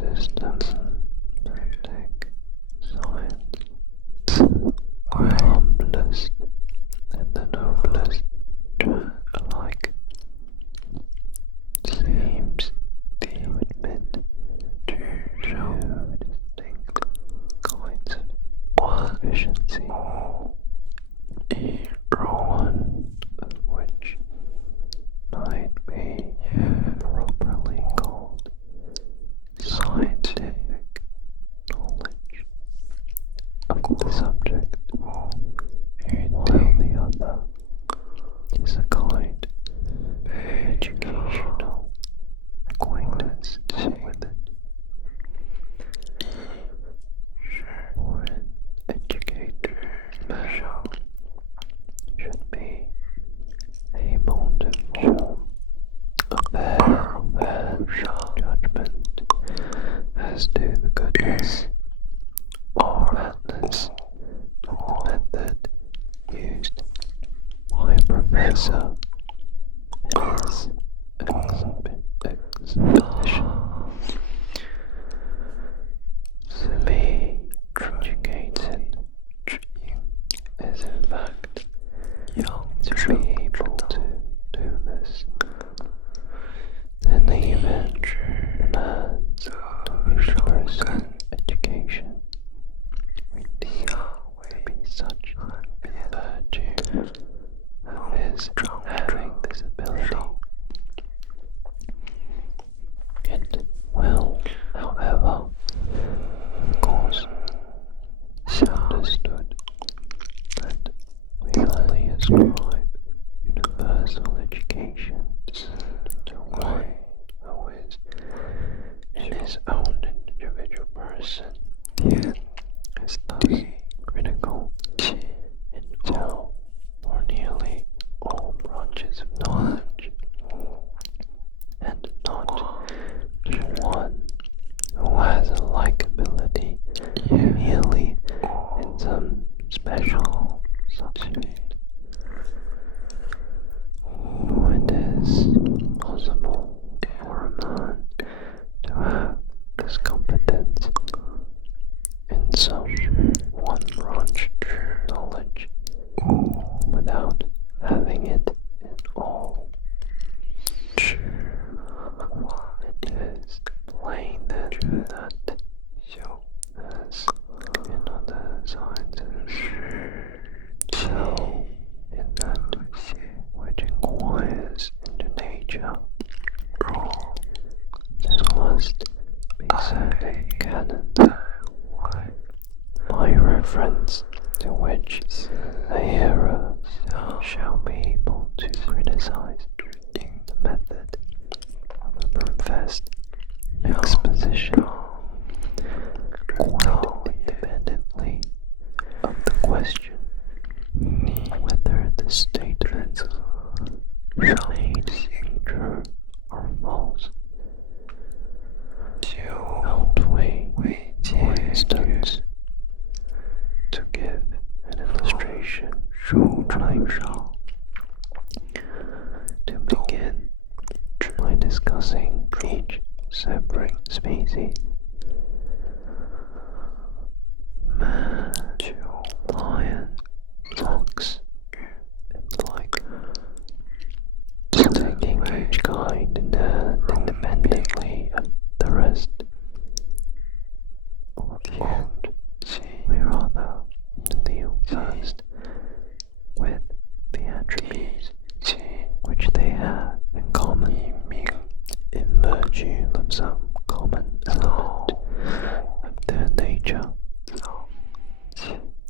systematic science, the humblest and the noblest alike, seems to admit two distinct kinds of efficiency, one of which might be properly called scientific knowledge of the subject, while the other is a kind of educational acquaintance with it. For an educated man should be able to form a fair judgment as to the goodness or badness of the method used by a professor in his exposition. To be educated is in fact to be able to do this. In the event the man's person education would be such in virtue of his having this ability. It will, however, of course, be understood that we only ascribe universal education to one who is in his own individual person is thus critical in all or nearly all branches of knowledge, and not to one who has a like ability merely in some special subject. It is possible for a man to have this competence in some one branch of knowledge without having it in all. It is plain then that, as in other sciences, so in that which inquires into nature, there must be certain canons by reference to which a hearer shall be able to criticize the method of a professed exposition quite independently of the question whether the statements made true or false. Outweigh, for instance, to give an illustration, to begin by discussing each separate species. Man, lion, fox, and like, taking each kind in turn independently of the rest. We rather deal first with the attributes which they have in common in virtue of some common element of their nature,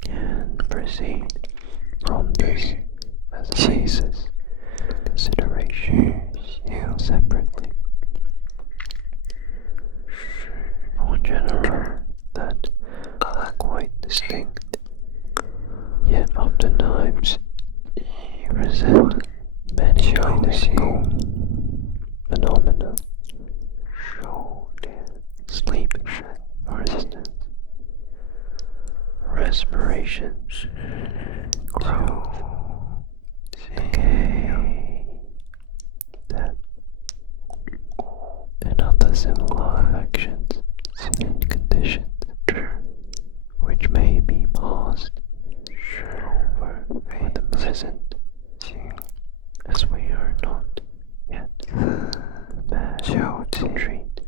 and proceed from this as a basis for consideration separately. Or general that are quite distinct, yet oftentimes present many identical phenomena. Sleep, for instance, respiration, growth, decay, death, and other similar affections and conditions which may be passed over for the present, as we are not yet prepared to treat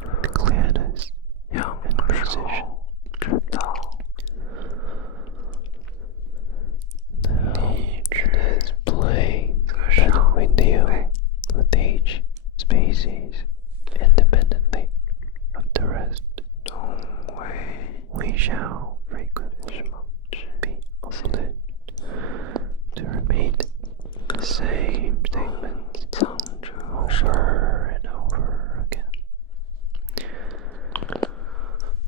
with clearness and precision. Now, it is plain that we deal with each species independently of the rest. We shall frequently be obliged to repeat the same statements over and over again.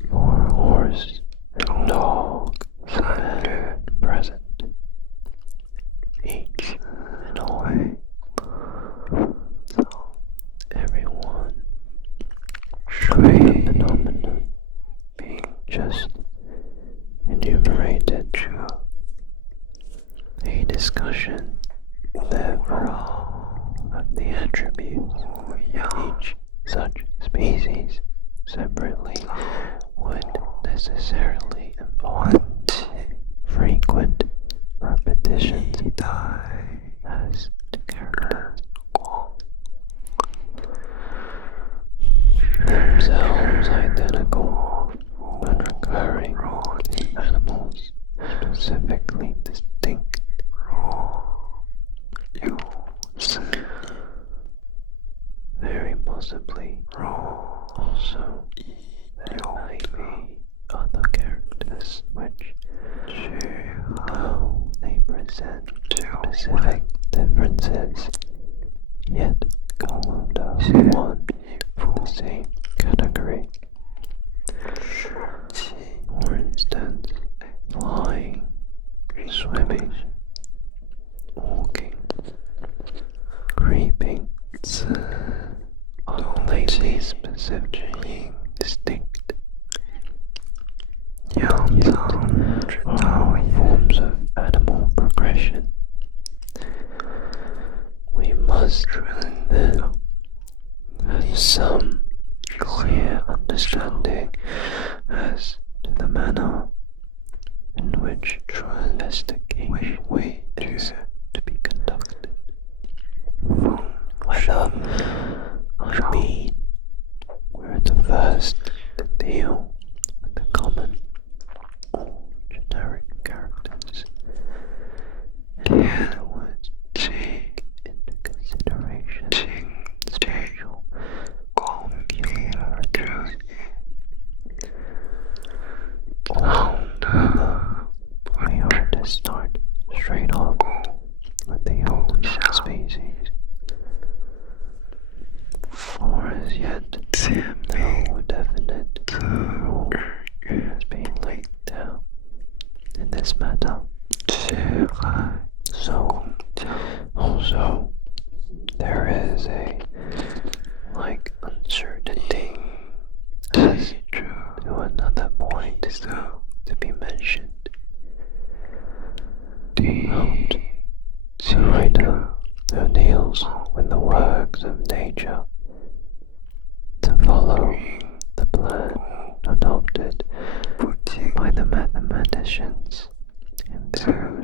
For horse and dog stand present, each and all, everyone, the phenomenon being just enumerated. A discussion, therefore, of the attributes of each such species separately would necessarily involve frequent repetitions as to characters, themselves identical but recurring in animals specifically distinct. Very possibly also there may be other characters which, though they present specific differences, yet go under one the same category. For instance, flying, swimming, walking, creeping are lately specifically distinct, yet are forms of animal progression. We must then have some clear understanding as to the manner in which investigation is to be conducted. Whether, I mean, we're at the first to deal with the common or generic characters, and afterwards take into consideration special peculiarities. Or whether we are to start straight off with the ultimate species, for as yet no definite rule has been laid down in this matter. So, also, there is a like uncertainty as to another point to be mentioned. The writer who deals with the works of nature to follow the plan adopted by the mathematicians in their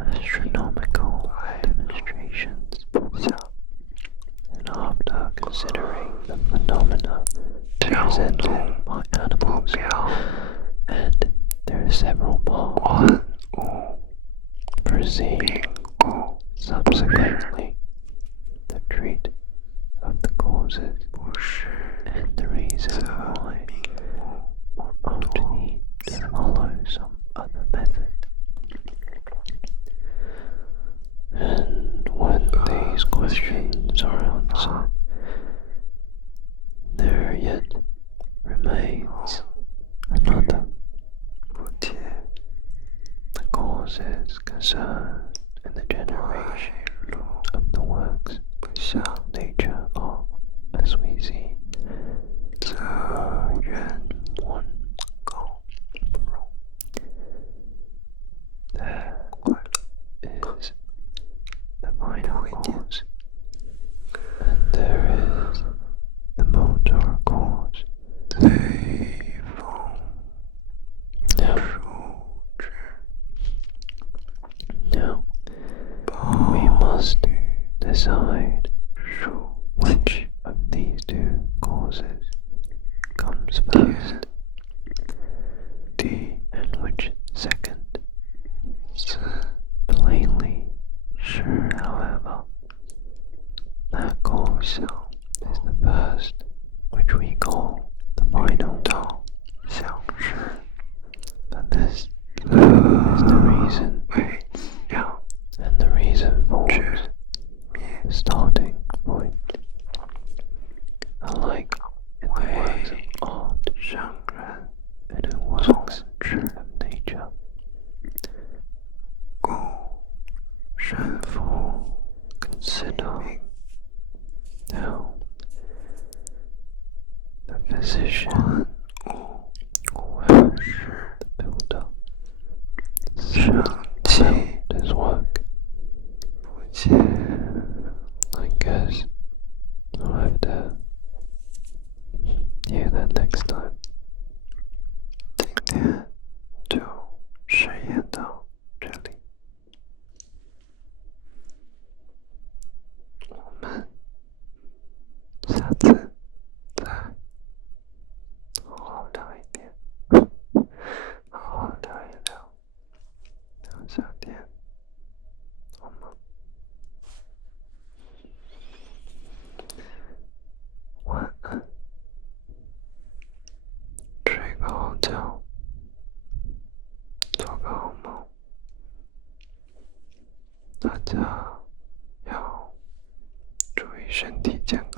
astronomical demonstrations, and after considering the phenomena presented by animals and their several parts, proceed subsequently to treat of the causes and the reason why, or after need to follow some other method. And when these questions are answered, there yet remains another. The causes concerned in the generation of the works of nature are, as we see, more was first, and which second. Plainly, however, that cause is the first, which we call the final. But this is the reason, and the reason forms the starting point. Alike in the works of art and in works of nature. 神父 consider how the physician whoever the builder about his work. I guess I'll have to hear that next time. 今天就实验到这里。我们下次再好好聊一点，好好聊一聊小天，好吗？晚安，睡个好觉，做个好梦。大家要注意身体健康。